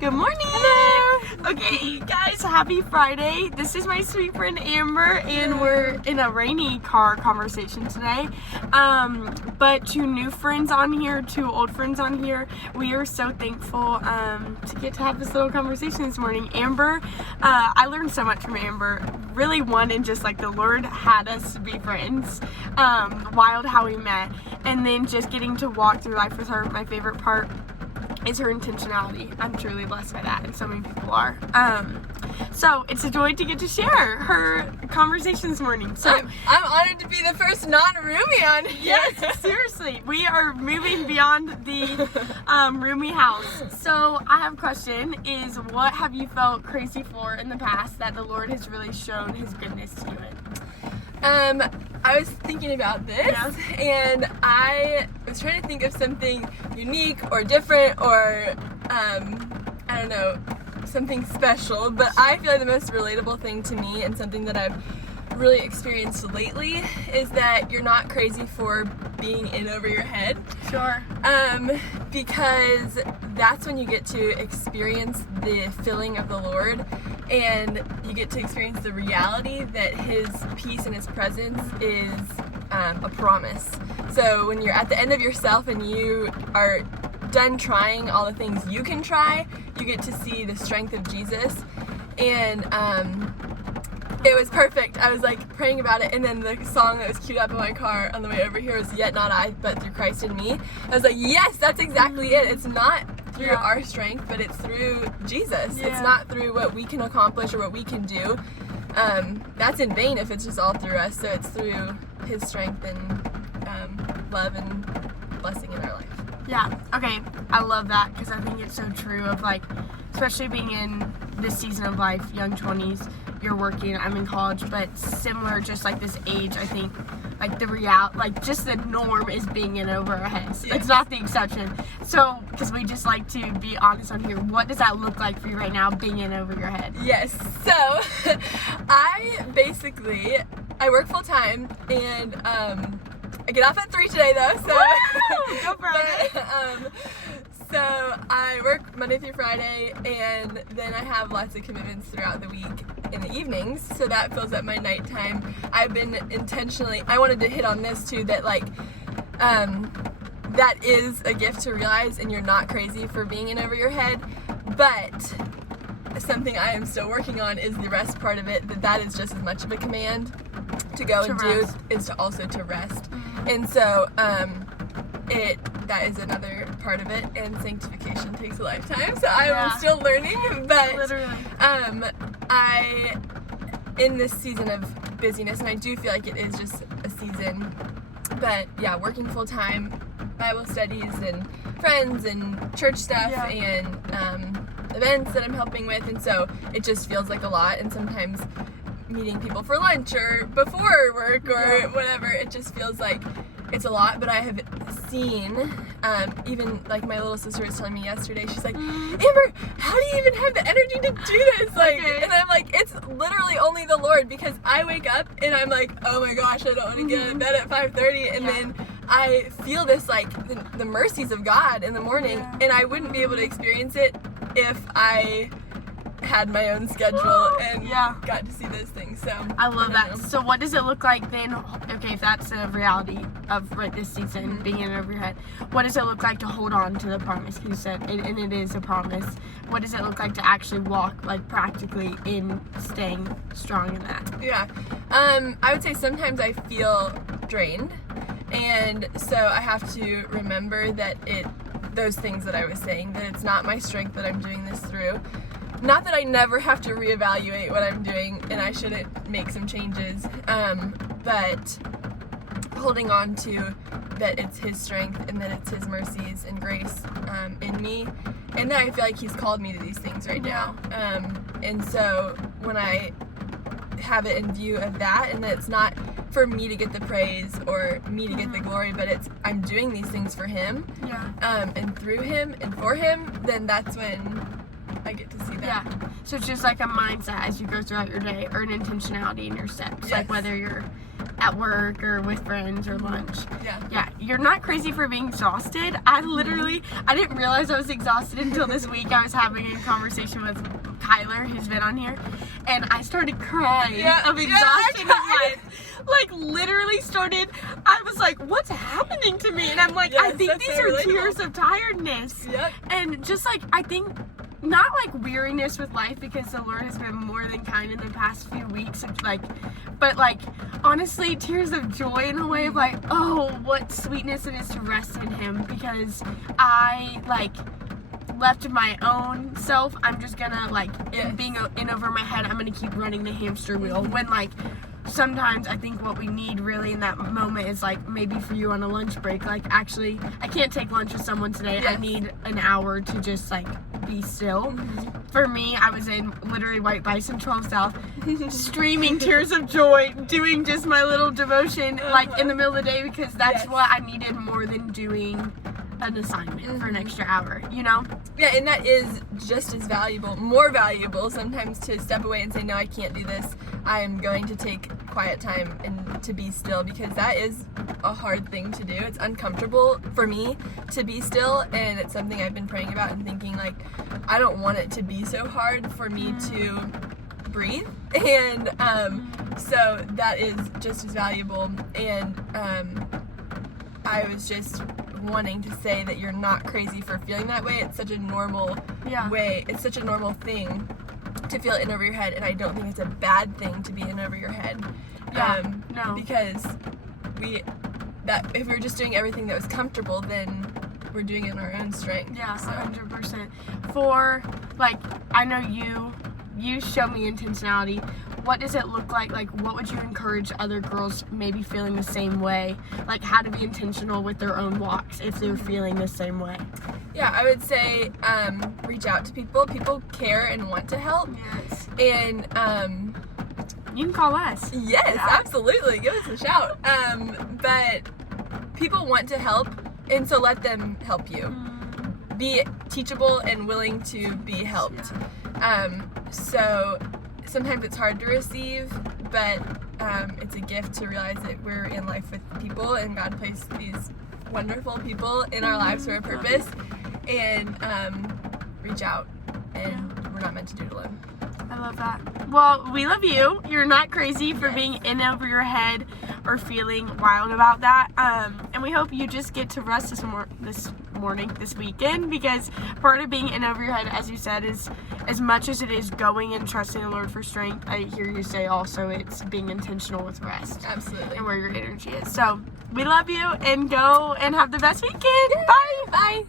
Good morning! Hello! Okay, guys, happy Friday. This is my sweet friend Amber, and we're in a rainy car conversation today. But two new friends on here, two old friends on here. We are so thankful to get to have this little conversation this morning. Amber, I learned so much from Amber. Really, one, in just like the Lord had us be friends. Wild how we met. And then just getting to walk through life with her, my favorite part is her intentionality. I'm truly blessed by that, and so many people are. So it's a joy to get to share her conversation this morning. So I'm honored to be the first non-roomie on here. yes, seriously, we are moving beyond the roomie house. So I have a question: is what have you felt crazy for in the past that the Lord has really shown His goodness to you in? I was thinking about this, and I was trying to think of something unique or different or, I don't know, something special, but I feel like the most relatable thing to me and something that I've really experienced lately is that you're not crazy for being in over your head. Sure. Because that's when you get to experience the filling of the Lord, and you get to experience the reality that His peace and His presence is a promise. So when you're at the end of yourself and you are done trying all the things you can try, you get to see the strength of Jesus. And it was perfect. I was like praying about it, and then the song that was queued up in my car on the way over here was Yet Not I, But Through Christ in Me. I was like, yes, that's exactly it. It's not through our strength, but it's through Jesus. It's not through what we can accomplish or what we can do. That's in vain if it's just all through us. So it's through His strength and love and blessing in our life. Yeah, okay, I love that because I think it's so true of like, especially being in this season of life, young 20s, you're working, I'm in college, but similar, just like this age, I think, like the like just the norm is being in over our heads. Yes. It's not the exception. So, because we just like to be honest on here, what does that look like for you right now, being in over your head? Yes, so I work full time, and I get off at 3 today though, so Go Friday. So I work Monday through Friday, and then I have lots of commitments throughout the week in the evenings, so that fills up my nighttime. I've been I wanted to hit on this too, that like that is a gift to realize, and you're not crazy for being in over your head, but something I am still working on is the rest part of it, that is just as much of a command to go and do is to also to rest. And so that is another part of it, and sanctification takes a lifetime, so I am still learning, but I in this season of busyness, and I do feel like it is just a season, but yeah, working full time, Bible studies and friends and church stuff and events that I'm helping with, and so it just feels like a lot, and sometimes meeting people for lunch or before work or whatever, it just feels like it's a lot. But I have seen, even like my little sister was telling me yesterday, she's like, Amber, how do you even have the energy to do this? Like, and I'm like, it's literally only the Lord, because I wake up and I'm like, oh my gosh, I don't want to get out of bed at 5:30, and then I feel this like the mercies of God in the morning, and I wouldn't be able to experience it if I had my own schedule and got to see those things. So I love that. So what does it look like then? Okay, if that's a reality of this season, being in over your head, what does it look like to hold on to the promise? You said, and it is a promise. What does it look like to actually walk, like practically, in staying strong in that? Yeah, I would say sometimes I feel drained, and so I have to remember that those things that I was saying, that it's not my strength that I'm doing this through. Not that I never have to reevaluate what I'm doing and I shouldn't make some changes, but holding on to that it's His strength and that it's His mercies and grace in me, and that I feel like He's called me to these things right now. And so when I have it in view of that, and that it's not for me to get the praise or me to get the glory, but I'm doing these things for Him, and through Him and for Him, then that's when I get to see that. Yeah. So it's just like a mindset as you go throughout your day, or an intentionality in your steps. Yes. Like whether you're at work or with friends or lunch. Yeah. Yeah, you're not crazy for being exhausted. I didn't realize I was exhausted until this week. I was having a conversation with Kyler, who's been on here, and I started crying of exhaustion. Like literally started, I was like, what's happening to me? And I'm like, I think these are tears of tiredness. Yep. And just like, I think, not like weariness with life, because the Lord has been more than kind in the past few weeks, of like, but like honestly tears of joy in a way of like, oh, what sweetness it is to rest in Him, because I like left to my own self, I'm just gonna like being in over my head, I'm gonna keep running the hamster wheel, when like sometimes I think what we need really in that moment is like, maybe for you on a lunch break, like actually I can't take lunch with someone today. I need an hour to just like be still. For me, I was in literally White Bison 12 South streaming tears of joy, doing just my little devotion like in the middle of the day, because that's what I needed more than doing an assignment for an extra hour, you know? Yeah, and that is just as valuable, more valuable sometimes, to step away and say, no, I can't do this. I am going to take quiet time and to be still, because that is a hard thing to do. It's uncomfortable for me to be still, and it's something I've been praying about and thinking like, I don't want it to be so hard for me to breathe, and so that is just as valuable. And I was just wanting to say that you're not crazy for feeling that way. It's such a normal way. It's such a normal thing to feel in over your head, and I don't think it's a bad thing to be in over your head. No. Because if we were just doing everything that was comfortable, then we're doing it in our own strength. Yeah, 100%. For like, I know you show me intentionality. What does it look like? Like, what would you encourage other girls maybe feeling the same way? Like, how to be intentional with their own walks if they're feeling the same way? Yeah, I would say reach out to people. People care and want to help. Yes. And you can call us. Yes, absolutely. Give us a shout. But people want to help, and so let them help you. Be teachable and willing to be helped. So sometimes it's hard to receive, but it's a gift to realize that we're in life with people, and God placed these wonderful people in our lives for a purpose, and reach out, and we're not meant to do it alone. I love that. Well, we love you. You're not crazy for being in over your head or feeling wild about that. And we hope you just get to rest this weekend, because part of being in over your head, as you said, is as much as it is going and trusting the Lord for strength. I hear you say also it's being intentional with rest. Absolutely. And where your energy is. So we love you, and go and have the best weekend. Yay. Bye. Bye.